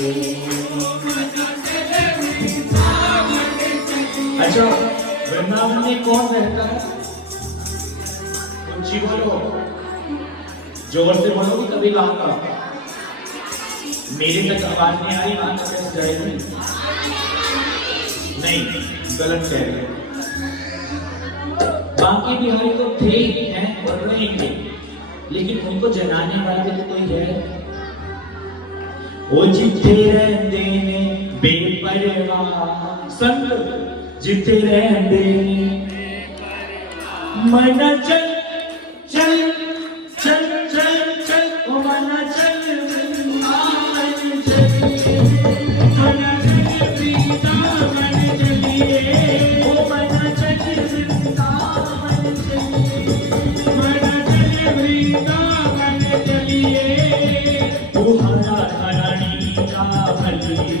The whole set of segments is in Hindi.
अच्छा, वृंदावन में कौन रहता है? ऊंची बोलो, जोर से बोलो, कभी गाऊंगा। मेरे तक आवाज नहीं आ रही, वहां तक कैसे जाएगी? नहीं, गलत कह रहे हैं। बाकी बिहारी तो थे ही हैं और रहेंगे, लेकिन उनको जनाने वाले तो कोई है? ओ जिथे रहंदे ने बेपरवाह संत, जिथे रहंदे ने मना चल चल चल चल चल, ओ मना चल वृंदावन चलिए, मना चल वृंदावन चलिए, ओ मना चल वृंदावन चलिए, मना चल वृंदावन चलिए, ओ हरा हरानी का भलिए,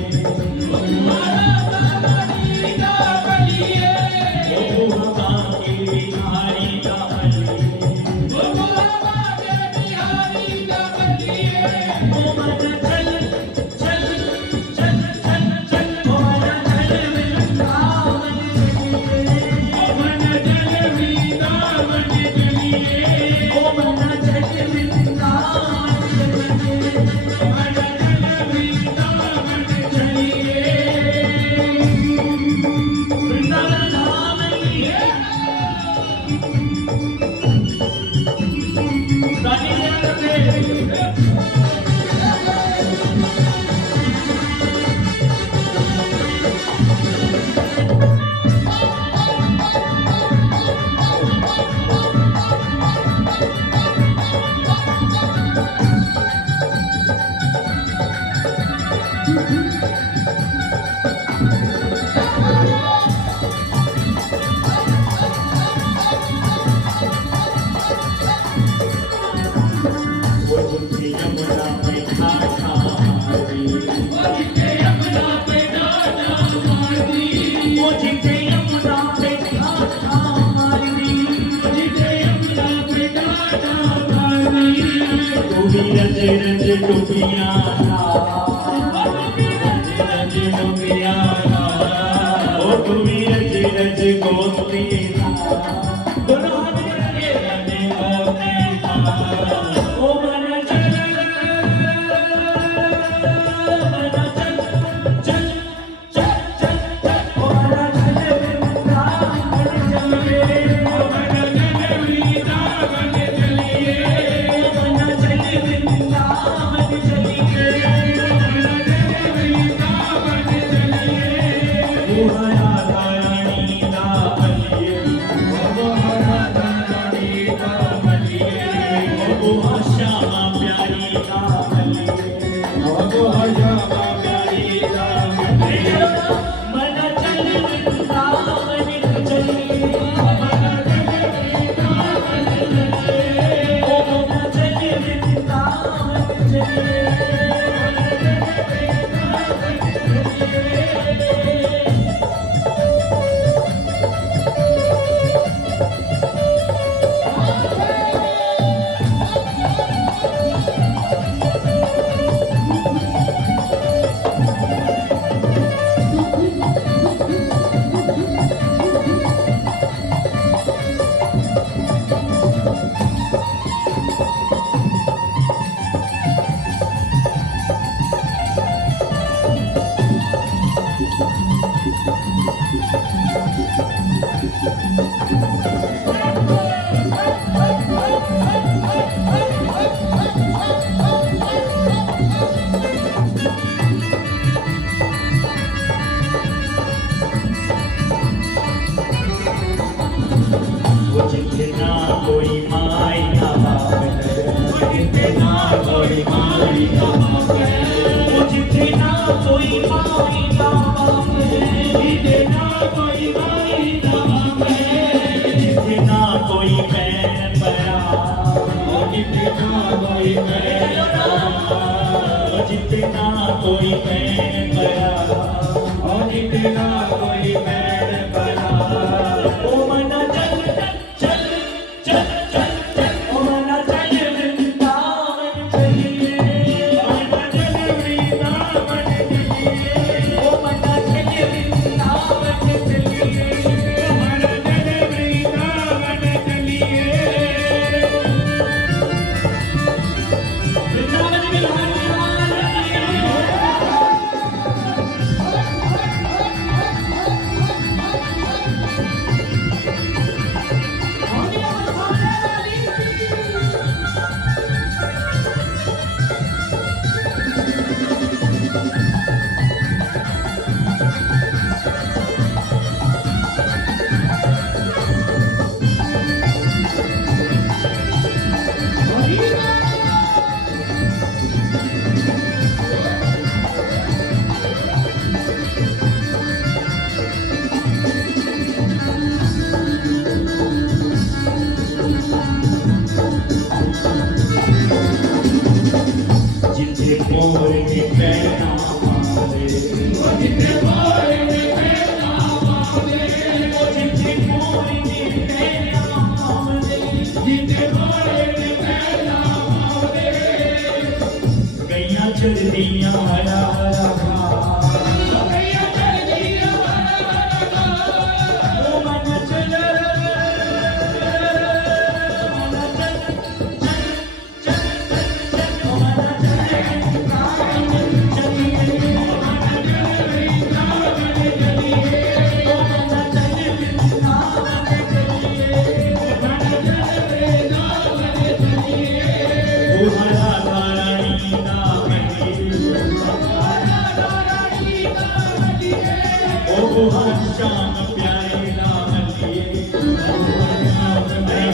श्याम प्यारे राम लिए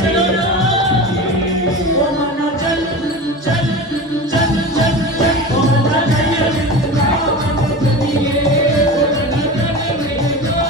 चलो ना ओ माना चल चल चल चल चल ओ माना चल चलिए ओ माना चल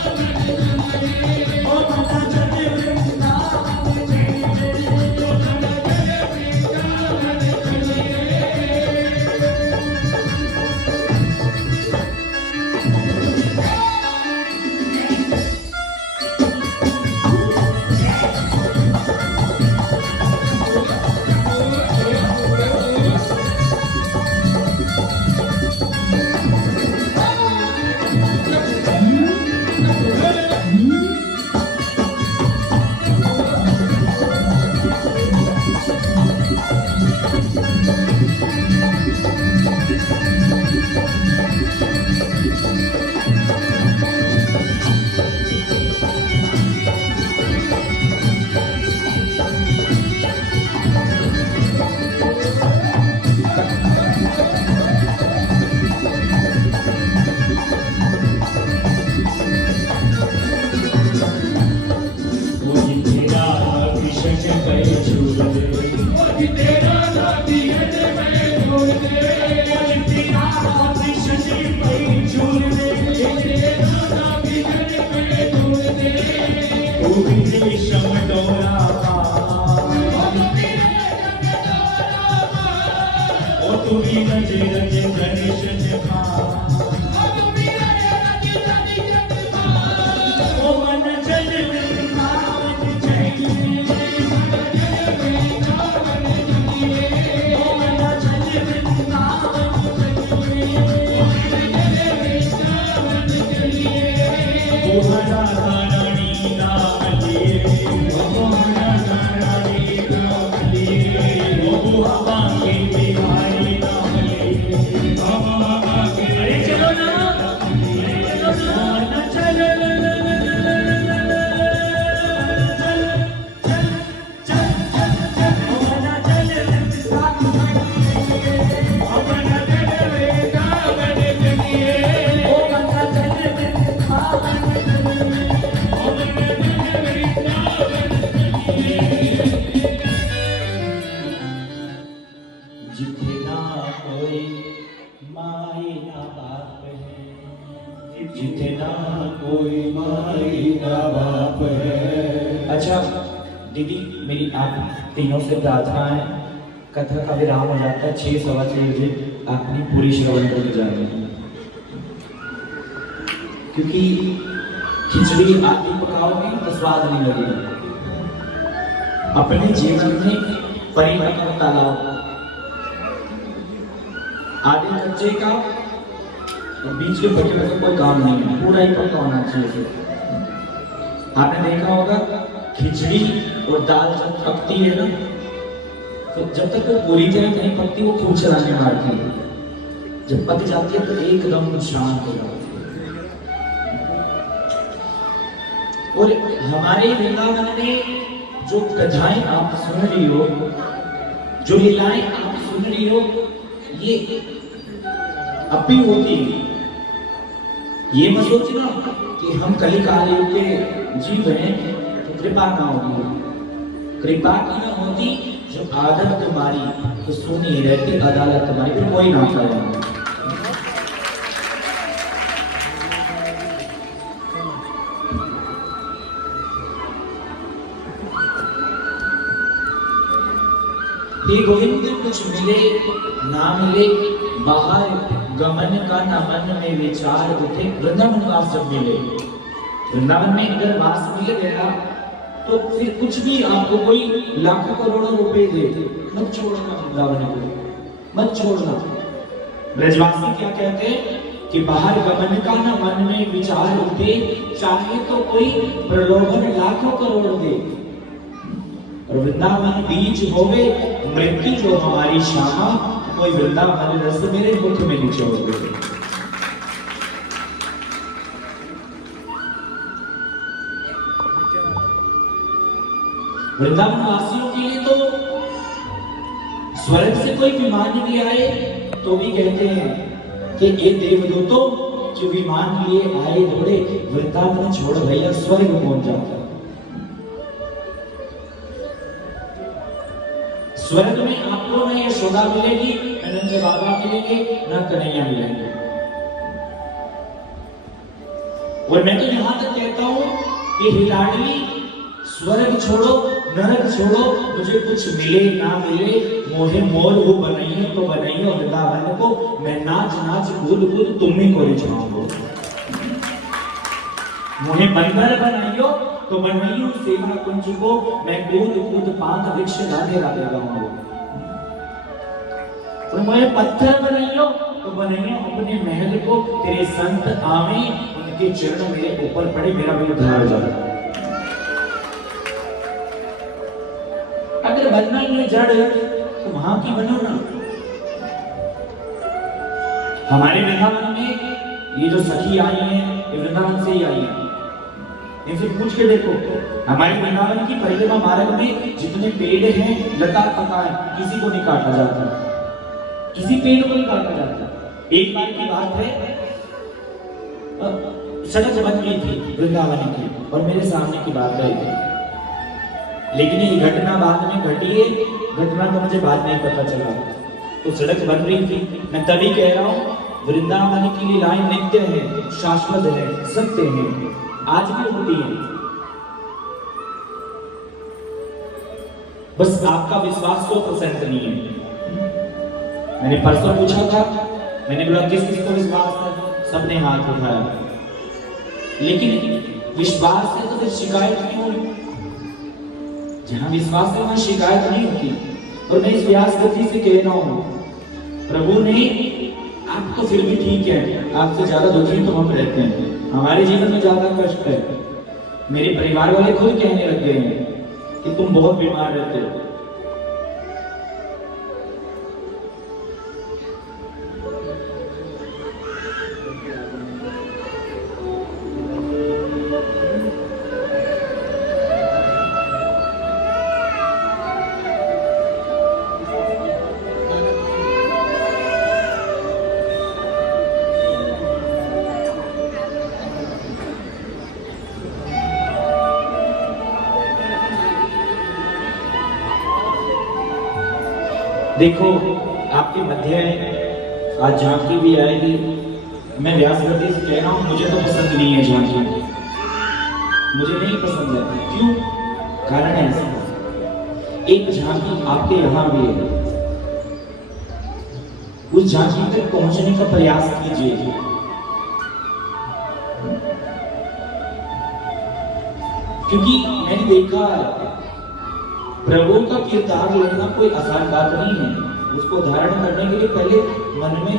अच्छा दीदी, मेरी आप तीनों से प्रार्थना है, कथा का विराम हो जाता है 6-6:15 बजे, अपनी पूरी श्रवण करके जानी है, क्योंकि खिचड़ी आप भी पकाओगे तो स्वाद नहीं लगेगा। अपने जीवन में परिपक्वता लाओ, आधे कच्चे का और बीच के पके पके कोई काम नहीं है, पूरा ही पका होना चाहिए। आपने देखा होगा खिचड़ी और दाल जब पकती है ना, तो जब तक वो पूरी तरह नहीं पकती वो खूब चलाने मारती है, जब पक जाती है तो एकदम शांत हो जाती है। और हमारे वृंदावन में जो कथाएं आप सुन रही हो, जो लीलाएं आप सुन रही हो, ये अपी होती है। ये मत सोचना कि हम कली काल युग के जीव हैं तो कृपा ना होगी। कृपा की ना होती जो आदत तुम्हारी तो सुनी रहती अदालत तुम्हारी, फिर कोई ना करे। हे गोविंद कुछ मिले ना मिले, बाहर गमन का न मन में विचार उठे। वृंदावन वास जब मिले, वृंदावन में अगर वास मिल गया तो फिर कुछ भी आपको कोई लाखों करोड़ों रुपए दे, मत छोड़ना वृंदावन को, मत छोड़ना। ब्रजवासी क्या कहते हैं कि बाहर गमन का न मन में विचार उठे, चाहे तो कोई प्रलोभन लाखों करोड़ दे, और वृंदावन बीज होवे मृत्यु जो हमारी श्यामा, कोई वृंदावन रस मेरे मुख में निचोड़ दे। वृंदावन वासियों के लिए तो स्वर्ग से कोई विमान भी आए तो भी कहते हैं कि ये देवदूतों कि विमान लिए आए घोड़े वृंदावन छोड़ भैया स्वर्ग पहुंच जाता। स्वर्ग में आपको न यशोदा मिलेगी, न नंद बाबा मिलेंगे, न कन्हैया मिलेंगे। और मैं तो यहां तक कहता हूं कि हिलाडली स्वर्ग छोड़ो, नरक छोड़ो, मुझे कुछ मिले ना मिले, मोहे मोर वो बनाइए तो बनाइए, और वृंदावन को मैं नाच नाच कूद कूद तुम्ही को रिझाऊंगा। मोहे बंदर बनाइयो तो बनाइयो, सेवा कुंज को मैं कूद कूद पांच वृक्ष राधे राधे गाऊंगा। और मोहे पत्थर बनाइयो तो बनाइयो अपने महल को, तेरे संत आवे उनके चरण मेरे ऊपर पड़े, मेरा भी उद्धार हो जाए। अगर बनना ही जड़ तो वहां की बनो ना। हमारे वृंदावन में ये जो सखी आई है, ये वृंदावन से ही आई है। इनसे पूछ के देखो, हमारे वृंदावन की परिक्रमा मार्ग में जितने पेड़ हैं, लता पता है, किसी को नहीं काटा जाता, किसी पेड़ को नहीं काटा जाता। एक बार की बात है, सड़क बन गई थी वृंदावन की, और मेरे सामने की बात है, लेकिन ये घटना बाद में घटी है, घटना तो मुझे बाद में ही पता चला। तो सड़क बन रही थी, मैं तभी कह रहा हूँ वृंदावन की लीलाएं नित्य है, शाश्वत है, सत्य है, आज भी होती है। बस आपका विश्वास 100% नहीं है। मैंने परसों पूछा था, मैंने बोला किस किस को विश्वास है, सबने हाथ उठाया, लेकिन विश्वास है तो फिर शिकायत क्यों? जहां विश्वास है वहां शिकायत नहीं होती। और मैं इस व्यास गति से कह रहा हूं, प्रभु ने आप तो फिर भी ठीक है, आपसे ज्यादा दुखी तो हम रहते हैं, हमारे जीवन में ज्यादा कष्ट है। मेरे परिवार वाले खुद कहने लग गए हैं कि तुम बहुत बीमार रहते हो। देखो आपके मध्य आज झांकी भी आएगी। मैं व्यासगति से कह रहा हूं, मुझे तो पसंद नहीं है झांकी, मुझे नहीं पसंद है। क्यों? कारण है ऐसा, एक झांकी आपके यहां भी है, उस झांकी तक पहुंचने का प्रयास कीजिए। क्योंकि मैंने देखा है प्रभु का किरदार लेना कोई आसान बात नहीं है। उसको धारण करने के लिए पहले मन में,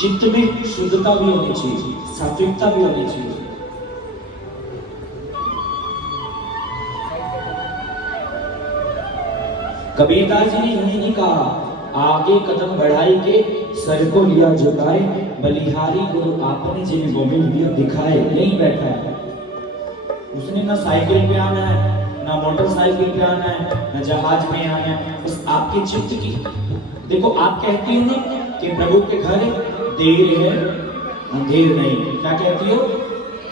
चित्त में शुद्धता भी होनी चाहिए, सात्विकता भी होनी चाहिए। कबीरदास जी ने यूं ही कहा, आगे कदम बढ़ाई के सर को लिया झुकाए, बलिहारी गुरु आपने जिन्हें गोविंद दिया दिखाए। यही बैठा है उसने, ना साइकिल पे आना है, ना मोटरसाइकिल पे आना है, ना जहाज में आना है, बस आपके चित्त की। देखो आप कहती हो ना कि प्रभु के घर देर है अंधेर नहीं, क्या कहती हो?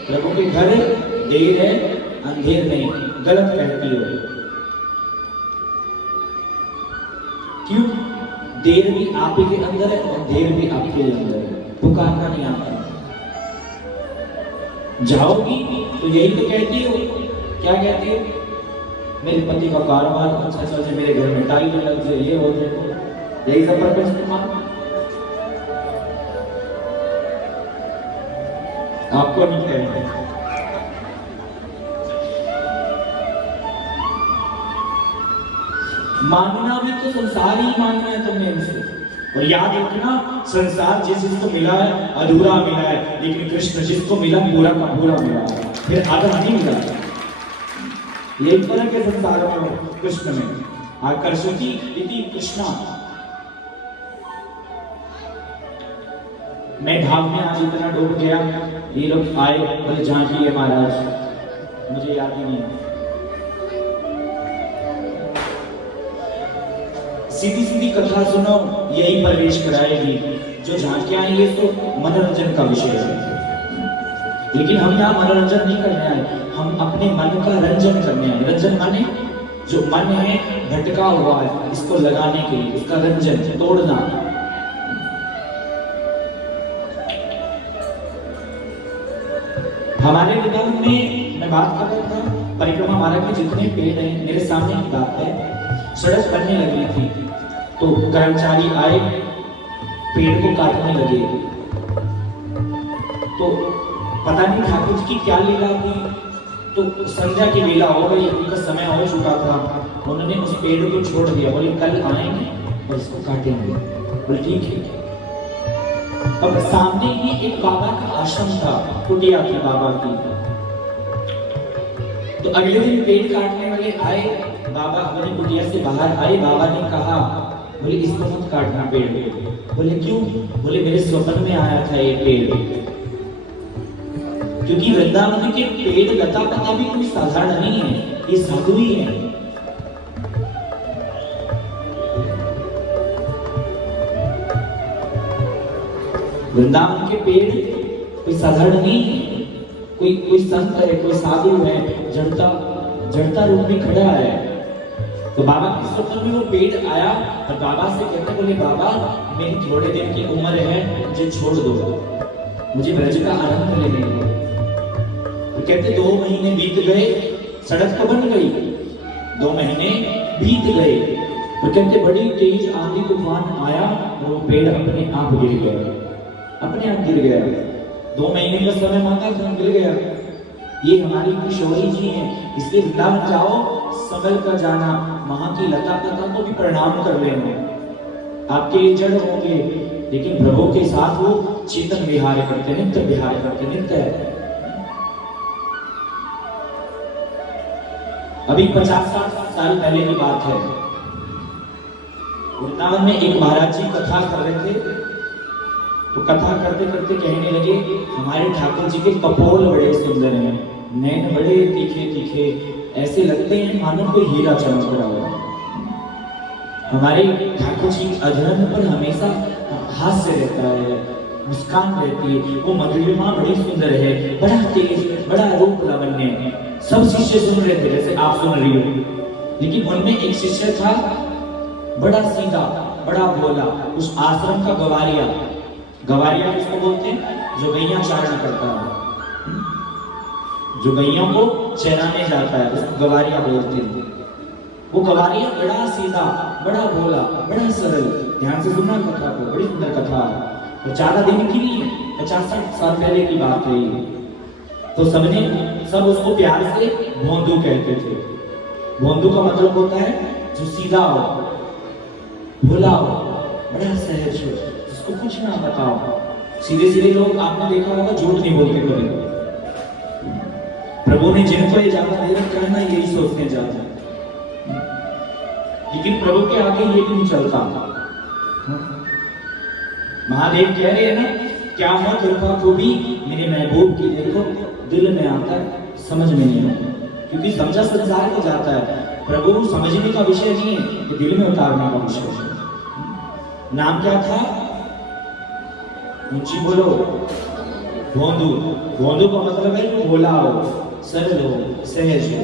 प्रभु के घर देर है अंधेर नहीं, गलत कहती हो। क्यों? देर भी आप ही के अंदर है और देर भी आपके अंदर है, पुकारना नहीं आता। जाओगी तो यही तो कहती हो, क्या कहती हो? मेरे पति का कारोबार अच्छा चल, मेरे घर में टाइल लग जाए, ये हो जाए, यही सब पर्पस तुम्हारा। आपको नहीं कहते, मानना भी तो संसार ही मानना है तुमने उसे। और याद रखना, संसार जिसको मिला है अधूरा मिला है, लेकिन कृष्ण जिसको मिला पूरा का पूरा मिला है, फिर आधा नहीं मिला है। ये फर्क है संसार में और कृष्ण में। आकर्षति इति कृष्णा। मैं भाव में आज इतना डूब गया, ये लोग आए बोले झांकी है महाराज, मुझे याद ही नहीं। सीधी सीधी कथा सुनो, यही प्रवेश कराएगी। जो झांकियां ये तो मनोरंजन का विषय है। लेकिन हम यहाँ मनोरंजन नहीं करने आए, हम अपने मन का रंजन करने आए। रंजन माने जो मन है भटका हुआ है, इसको लगाने के लिए, उसका रंजन, तोड़ना। हमारे वृंदावन में मैं बात कर रहा था, परिक्रमा मार्ग में जितने पेड़ हैं, मेरे सामने की बात है, सड़क बनने लगी थी तो कर्मचारी आए, पेड़ को काटने लगे। तो पता नहीं ठाकुर जी की क्या लीला थी, तो संध्या की लीला हो गई, उनका समय हो चुका था, उन्होंने उस पेड़ को छोड़ दिया, बोले कल आएंगे और इसको काटेंगे। बोले ठीक है। अब सामने ही एक बाबा का आश्रम था, कुटिया थी बाबा की। तो अगले दिन पेड़ काटने वाले आए, बाबा अपने कुटिया से बाहर आए, बाबा ने कहा बोले इसको मत काटना पेड़। बोले क्यों? बोले मेरे स्वप्न में आया था ये पेड़। क्योंकि वृंदावन के पेड़ लता पता भी कोई साधारण नहीं है, ये साधु ही है। वृंदावन के पेड़ कोई साधारण नहीं है, कोई संत है, कोई साधु है, जड़ता रूप में खड़ा है। तो बाबा के स्वप्न में वो पेड़ आया और बाबा से कहते बोले बाबा मेरी थोड़े दिन की उम्र है, मुझे छोड़ दो, मुझे ब्रज का आनंद लेने दो। तो कहते 2 महीने बीत गए, सड़क तो बन गई, 2 महीने बीत गए। तो कहते बड़ी तेज आंधी तूफान आया और वो पेड़ अपने आप गिर गया, अपने आप गिर गया। 2 महीने का समय मांगा था, गिर गया। ये हमारी किशोरी जी हैं, इसलिए वृंदावन जाओ संभल कर जाना, वहां की लता पता को भी प्रणाम कर लेना। आपके लिए जड़ होंगे, लेकिन प्रभु के साथ वो चेतन विहार करते, नित्य विहार करते, नित्य। अभी 50-60 साल पहले की बात है, वृंदावन में एक महाराज जी कथा कर रहे थे। तो कथा करते करते कहने लगे हमारे ठाकुर जी के कपोल बड़े सुंदर हैं, नैन बड़े तीखे तीखे, ऐसे लगते हैं मानो कोई हीरा चमक रहा हो। हमारे ठाकुर जी अधरन पर हमेशा हास्य रहता है, मुस्कान रहती है, वो मधुरिमा बड़ी सुंदर है, बड़ा तेज, बड़ा रूप लावण्य है। सब शिष्य सुन रहे थे जैसे आप सुन रही हो, लेकिन उनमें एक शिष्य था बड़ा सीधा, बड़ा भोला, उस आश्रम का गवारिया। गवारिया किसको बोलते हैं? जो गैया चारण करता है, जो गैयों को चराने जाता है, उसको गवारिया बोलते हैं। वो गवारिया बड़ा सीधा, बड़ा भोला, बड़ा सरल। ध्यान से सुनना कथा को, बड़ी सुंदर कथा है और ज्यादा दिन की नहीं है, 50-60 साल पहले की बात है ये। तो सब उसको प्यार से भोंदू कहते थे। भोंदू का मतलब होता है जो सीधा हो, भोला हो, बड़ा सहज हो, जिसको कुछ ना बताओ। सीधे सीधे लोग आपने देखा होगा झूठ नहीं बोलते कभी। प्रभु ने जिनको ये ज्यादा दे रखा है ना, यही सोचते ज्यादा, लेकिन प्रभु के आगे ये नहीं चलता। महादेव कह रहे हैं ना, क्या है कृपा को भी मेरे महबूब की देखो, दिल में आता समझ में नहीं आता, क्योंकि समझा संसार को जाता है। प्रभु समझने का विषय नहीं है, कि दिल में उतारने का विषय है। नाम क्या था? ऊंची बोलो। भोंदू। भोंदू का मतलब है जो भोला हो, सरल हो, सहज हो।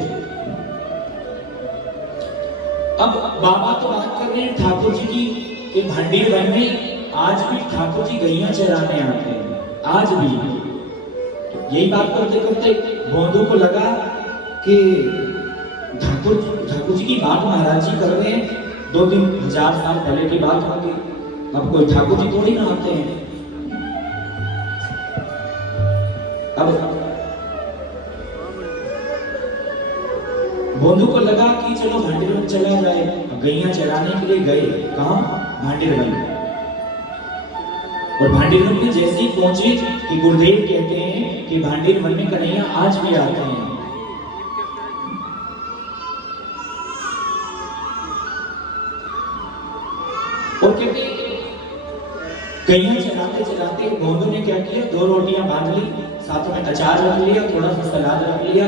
अब बाबा तो बात कर रहे हैं ठाकुर जी की, कि भंडीर वन में आज भी ठाकुर जी गैया चराने आते हैं, आज भी। यही बात करते करते भोंदू को लगा कि ठाकुर जी की बात महाराज जी कर रहे हैं, 2-3 साल पहले की बात होगी, अब कोई ठाकुर जी थोड़ी ना आते हैं। अब भोंदू को लगा कि चलो भांडीर वन चला जाए, गैया चराने के लिए गए। कहाँ? भांडीर वन। और भांडीर वन में जैसे ही पहुंचे कि गुरुदेव कहते हैं कि भांडीर वन में कन्हैया आज भी आते हैं। और कहते गैया चलाते चलाते भोंदू ने क्या किया, 2 रोटियां बांध ली, साथ में अचार रख लिया, थोड़ा सा सलाद रख लिया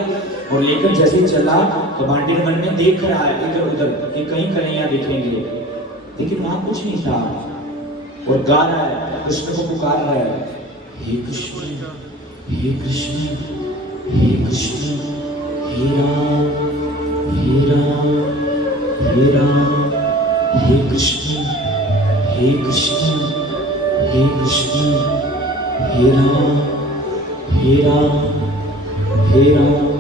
और लेकर जैसे चला तो भांडीर वन में देख रहा है इधर उधर कि कहीं कन्हैया दिखेंगे, लेकिन वहां कुछ नहीं था। और गा रहा है, कृष्ण को पुकार रहा है, हे कृष्ण हे कृष्ण हे कृष्ण हे राम हे राम हे राम हे कृष्ण हे कृष्ण हे कृष्ण हे राम हे राम हे राम।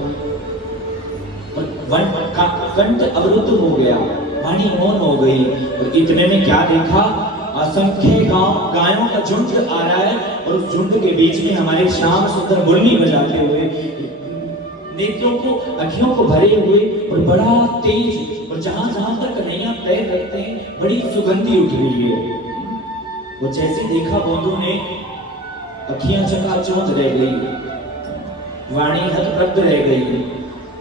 कंठ अवरुद्ध हो गया, वाणी मौन हो गई और इतने में क्या देखा, असंख्य गायों का झुंड आ रहा है और उस झुंड के बीच में हमारे श्याम सुंदर मुरली बजाते हुए, नेत्रों को अखियों को भरे हुए और बड़ा तेज, और जहां जहां पर कन्हैया पैर रखते हैं बड़ी सुगंधी उठ रही है। वो जैसे देखा बंधु ने, अखियां चकाचौंध रह गई, वाणी हतप्रभ रह गई।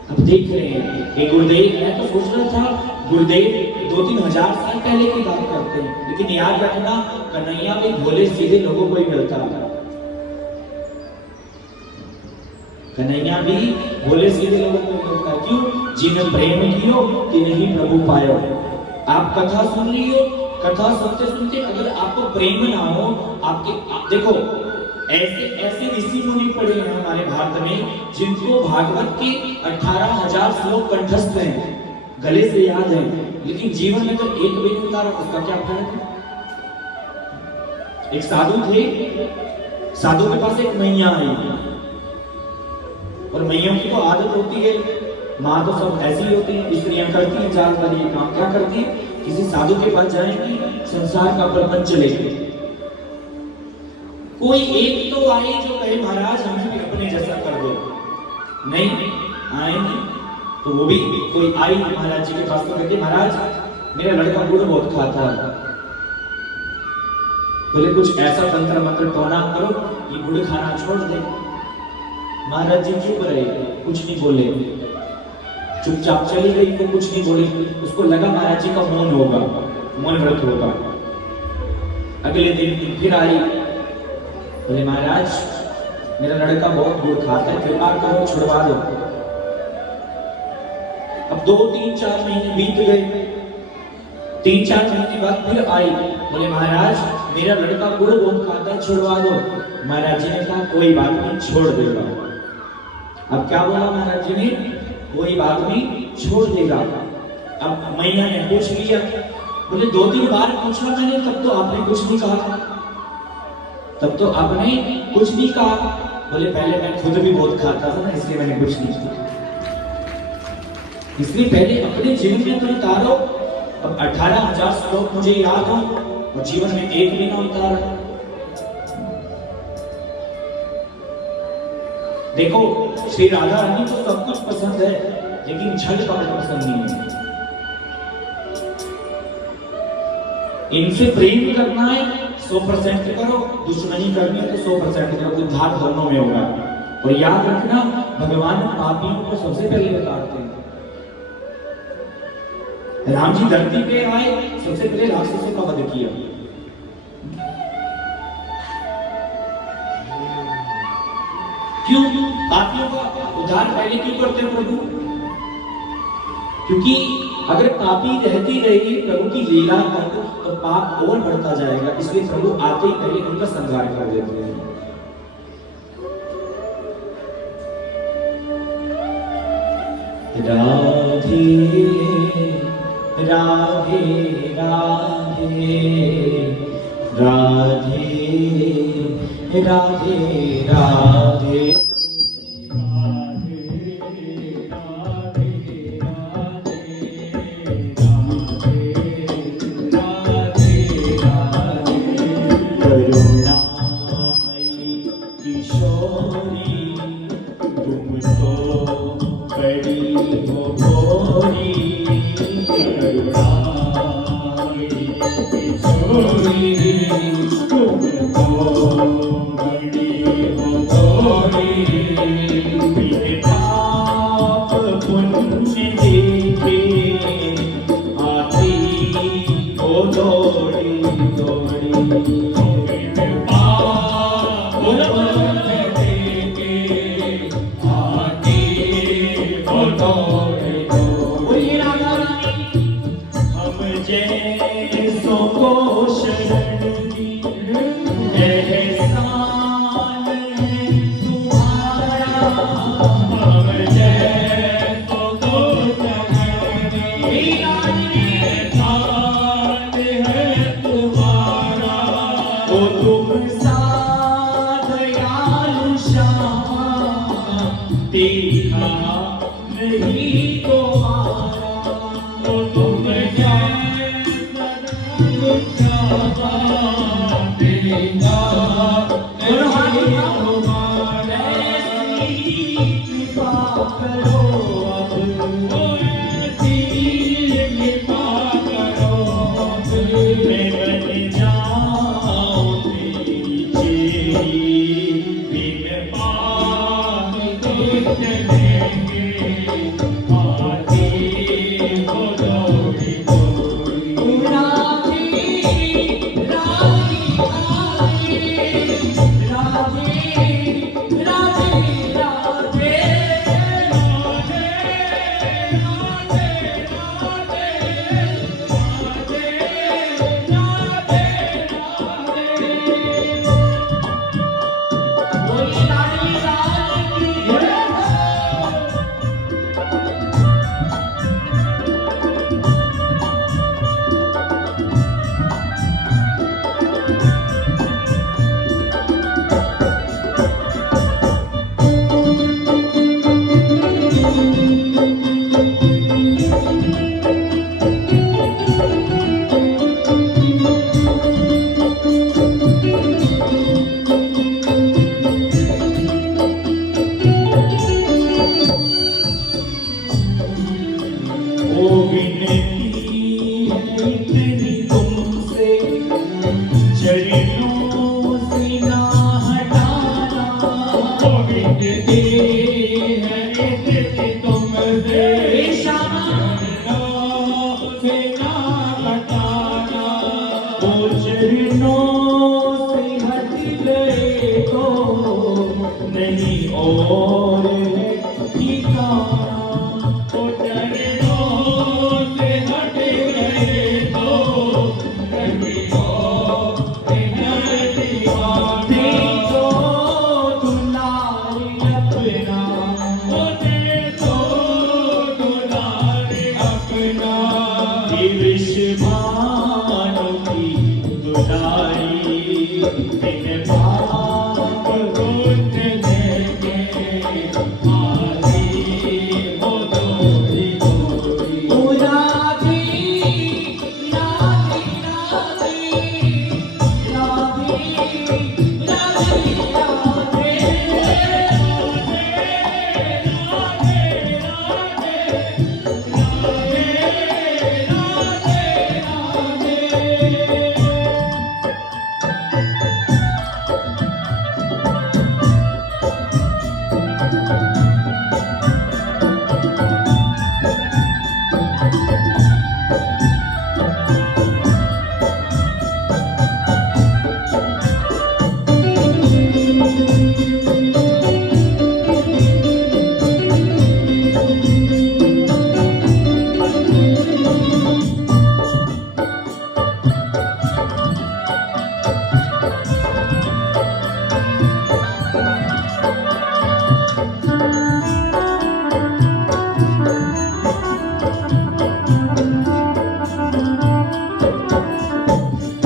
अब देख रहे हैं कि गुरुदेव, मैं तो सोच रहा था गुरुदेव 2-3 हजार साल पहले की बात करते हैं, लेकिन याद रखना कन्हैया भी भोले सीधे लोगों को ही मिलता था। कन्हैया भी भोले सीधे लोगों को मिलता। क्यों? जिन्हें प्रेम कियो तिन्हीं प्रभु पायो। आप कथा सुन रही हो, कथा सुनते सुनते अगर आपको प्रेम ना हो, देखो ऐसे ऋषि मुनि पड़े हैं हमारे भारत में जिनको भागवत के 18,000 श्लोक कंठस्थ हैं, गले से याद है, लेकिन जीवन में तो एक भी नहीं उतारा, उसका क्या फायदा? एक साधु थे, साधु के पास एक मैया आई, और मैयों की तो आदत होती है, माँ तो सब ऐसी ही होती है, स्त्रियां करती हैं ज्यादातर ये काम। क्या करती है? किसी साधु के पास जाएंगी, संसार का प्रपंच चलेगी। कोई एक तो आए जो कहे महाराज हमें भी अपने जैसा कर दो, नहीं आए नहीं, तो वो भी कोई आई महाराज जी के पास तो कहते महाराज मेरा लड़का गुड़ बहुत खाता है, बोले कुछ ऐसा तंत्र मंत्र टोना करो ये गुड़ खाना छोड़ दे। महाराज जी चुप रहे, कुछ नहीं बोले, चुपचाप चली गई, तो कुछ नहीं बोली। उसको लगा महाराज जी का मौन होगा, मौन व्रत होगा। अगले दिन फिर आई, बोले महाराज मेरा लड़का बहुत गुड़ खाता है, कृपा करो छुड़वा दो। अब 2-3-4 महीने बीत गए, 3-4 महीने बाद फिर आई, बोले महाराज मेरा लड़का गुड़ बहुत खाता है, छुड़वा दो। महाराज जी ने कहा कोई बात नहीं, छोड़ देगा। अब क्या बोला महाराज जी ने? कोई बात नहीं, छोड़ देगा। अब मैया ने पूछ लिया, बोले 2-3 बार पूछा मैंने, तब तो आपने कुछ नहीं कहा, तब तो आपने कुछ नहीं कहा। बोले पहले मैं खुद भी बहुत खाता था ना, इसलिए मैंने कुछ नहीं किया। इसलिए पहले अपने जीवन में तो उतारो। अब 18,000 श्लोक मुझे याद हो और जीवन में एक भी ना उतारा। देखो श्री राधा रानी को सब कुछ पसंद है, लेकिन छल कपट पसंद नहीं है। इनसे प्रेम करना है 100% करो, दुश्मनी करनी है तो 100% करो, उद्धार दोनों में होगा। और याद रखना भगवान पापियों को सबसे पहले उतारते हैं। राम जी धरती पे आए, सबसे पहले राक्षसों का वध किया। क्यों? पापियों का उद्धार पहले क्यों करते हैं प्रभु? क्योंकि अगर पापी रहती रहेगी प्रभु की लीला तक तो पाप और बढ़ता जाएगा, इसलिए प्रभु आते ही पहले उनका संहार कर देते हैं। राधे राधे राधे राधे राधे राधे शरण की एहसान है श्यामा देखा नहीं तुम्हारा तो तुम जाए देखा कृपा करो अब ऐसी कृपा करो मैं बन जाऊं तेरी चेरी बिन पाप दुख देंगे आते हो दौड़ी दौड़ी राधे राधे राधे राधे राधे बोलिए लाडली लाल की ओ विनती है इतनी तुमसे चरणों से ना हटाना विनती है इतनी तुमसे श्यामा से ना हटाना ओ चरणों से हट गए तो नहीं और है ठिकाना तो चरणों से हट गए तो कभी और नहीं दीवाना देखो दुलारी अपना होने तो दुलारे अपना विश्वानों की दुलारी बिन पाप दुख देंगे आते हो दौड़ी दौड़ी ओ राधे राधे राधे राधे राधे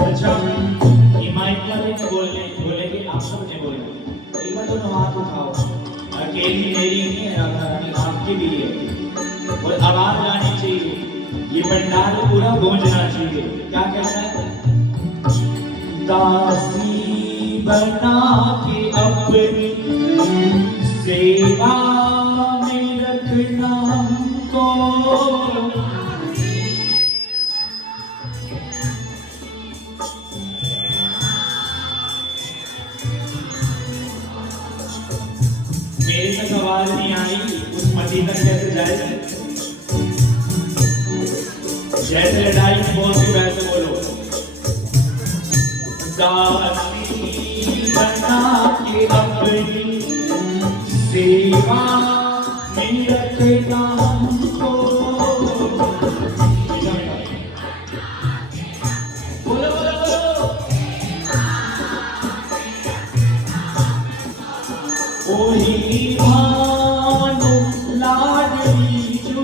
अच्छा ये माइक वाले ने बोलेंगे आप सब ने बोलना एक बार दोनों हाथ उठाओ अकेली मेरी नहीं है राधा रानी आपकी भी है और आवाज आनी चाहिए ये पंडाल पूरा गूंजना चाहिए क्या कहना है दासी बना के अपनी सेवा में रखना हमको मेरे तक आवाज नहीं आई उस मती तक कैसे जाए जैसे लड़ाई में बोलती वैसे बोलो दासी बना के अपनी सेवा में रखना हमको बोलो बोलो बोलो ओही भानु लाडली जो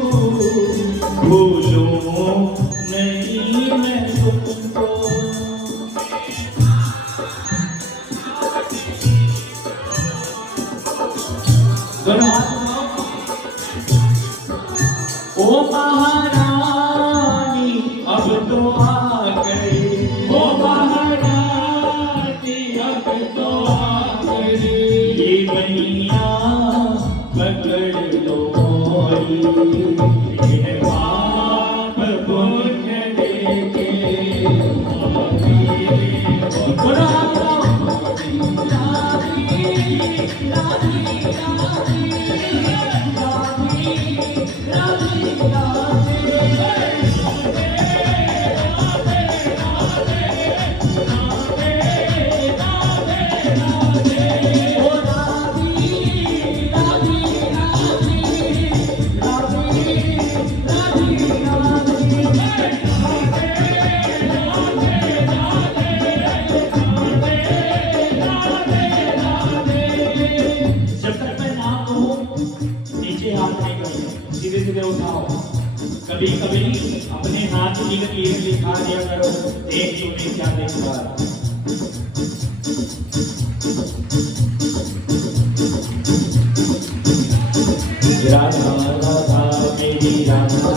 भूलो नहीं मैं तुमको दोनों हाथ उठाओ। ओ महारानी अब तो आ गई, ओ महारानी अब तो आ गई, ये बनिया पकड़ लो मोरी, इन पाप पुण्य देके दोनों हाथ उठाओ। जब तक मैं ना कहूं नीचे हाथ नहीं करना, सीधे सीधे उठाओ। कभी कभी अपने हाथ की लकीर दिखा दिया करो, देख तुम्हें क्या दिख रहा है। राधा राधा मेरी राधा,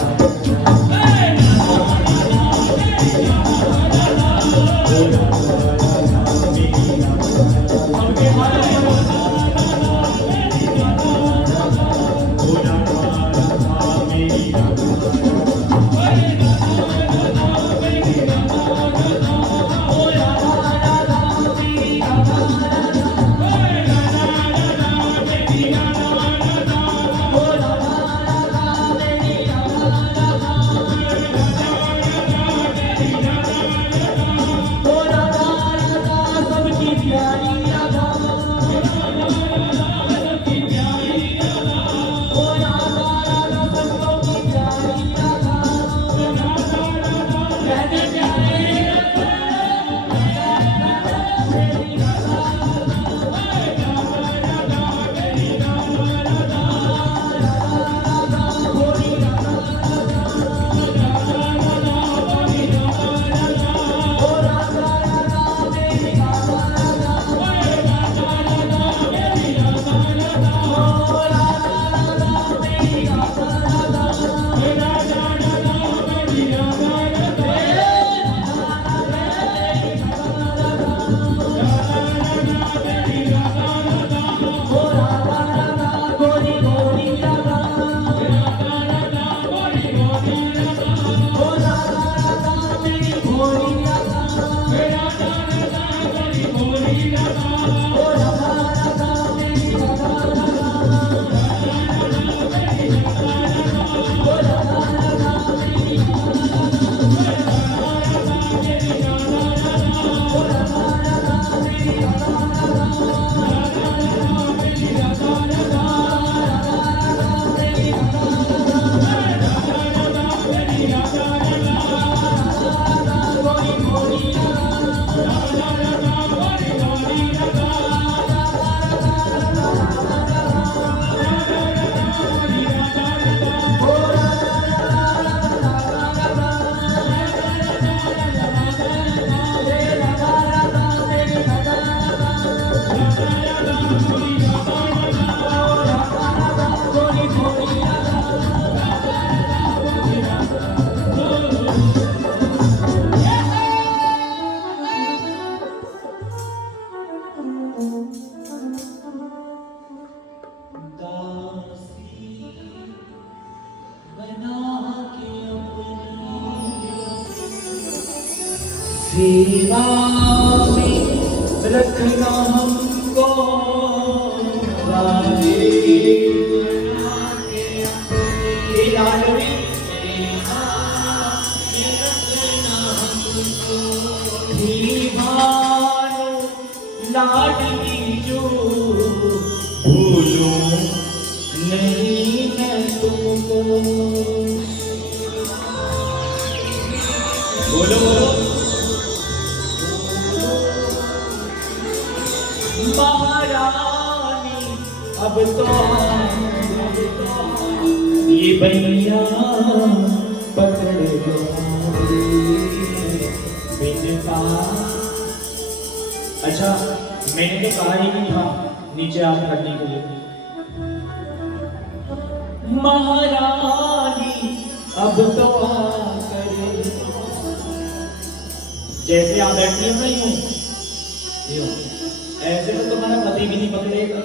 सेवा में रखना हमको लाडली जो भूलो नहीं है तुमको। बोलो बोलो। महारानी अब तो ये भैया पकड़ लो बिनता। अच्छा मैंने तो कहा ही नहीं था नीचे हाथ रखने के लिए। महारानी अब तो आकर। जैसे आप बैठे हो नहीं हो, ऐसे तो तुम्हारा पति भी नहीं पकड़ेगा,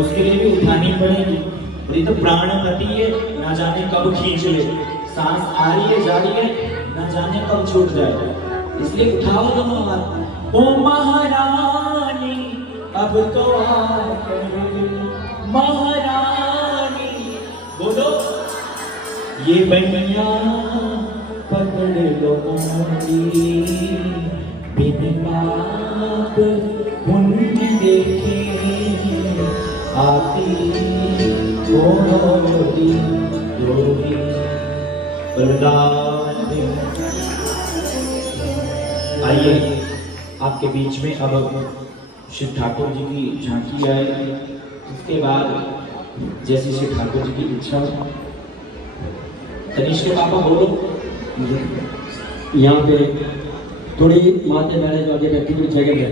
उसके लिए भी उठानी पड़ेगी। और ये तो प्राण पति है, ना जाने कब खींच ले, सांस आ रही है जा रही है, ना जाने कब छूट जाए, इसलिए उठाओ दोनों हाथ। ओ महारानी अब तो आकर, महारानी बोलो। ये बनिया पकड़ लो मोती, बिन पाप पुण्य देखे आती गोरी गोरी वरदान। आइए आपके बीच में अब शिव ठाकुर जी की झांकी आएगी। उसके बाद जैसे शिव ठाकुर जी की इच्छा हो। तनिष के पापा बोलो। यहाँ पे थोड़ी माते बहने जो आगे बैठी हुई जगह है,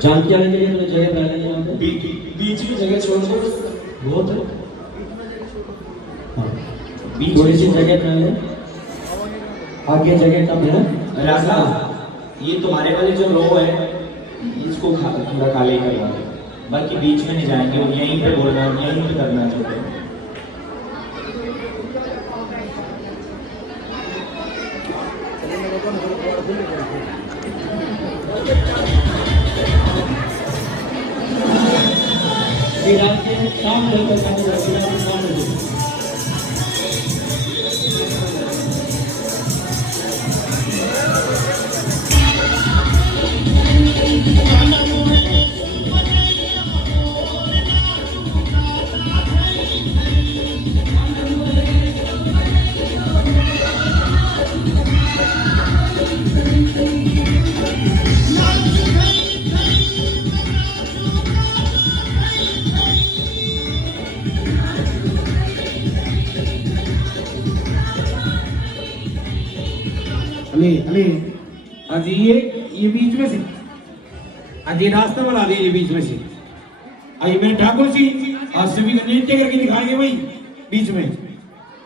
झांकी आने के लिए थोड़ी जगह बहने यहाँ पे बीच में जगह छोड़ दो, बहुत है। थोड़ी सी जगह बहने, आगे जगह कम है। राजा ये तुम्हारे वाले जो रो है इसको थोड़ा खाली करवा दो, बाकी बीच में नहीं जाएंगे, और यहीं पे बोलना है, यहीं पे करना है। अले आज ये बीच में से आज ये रास्ता बना दिया, ये बीच में से आई मैं ठाकुर जी आज सभी का नृत्य करके दिखाएंगे भाई बीच में।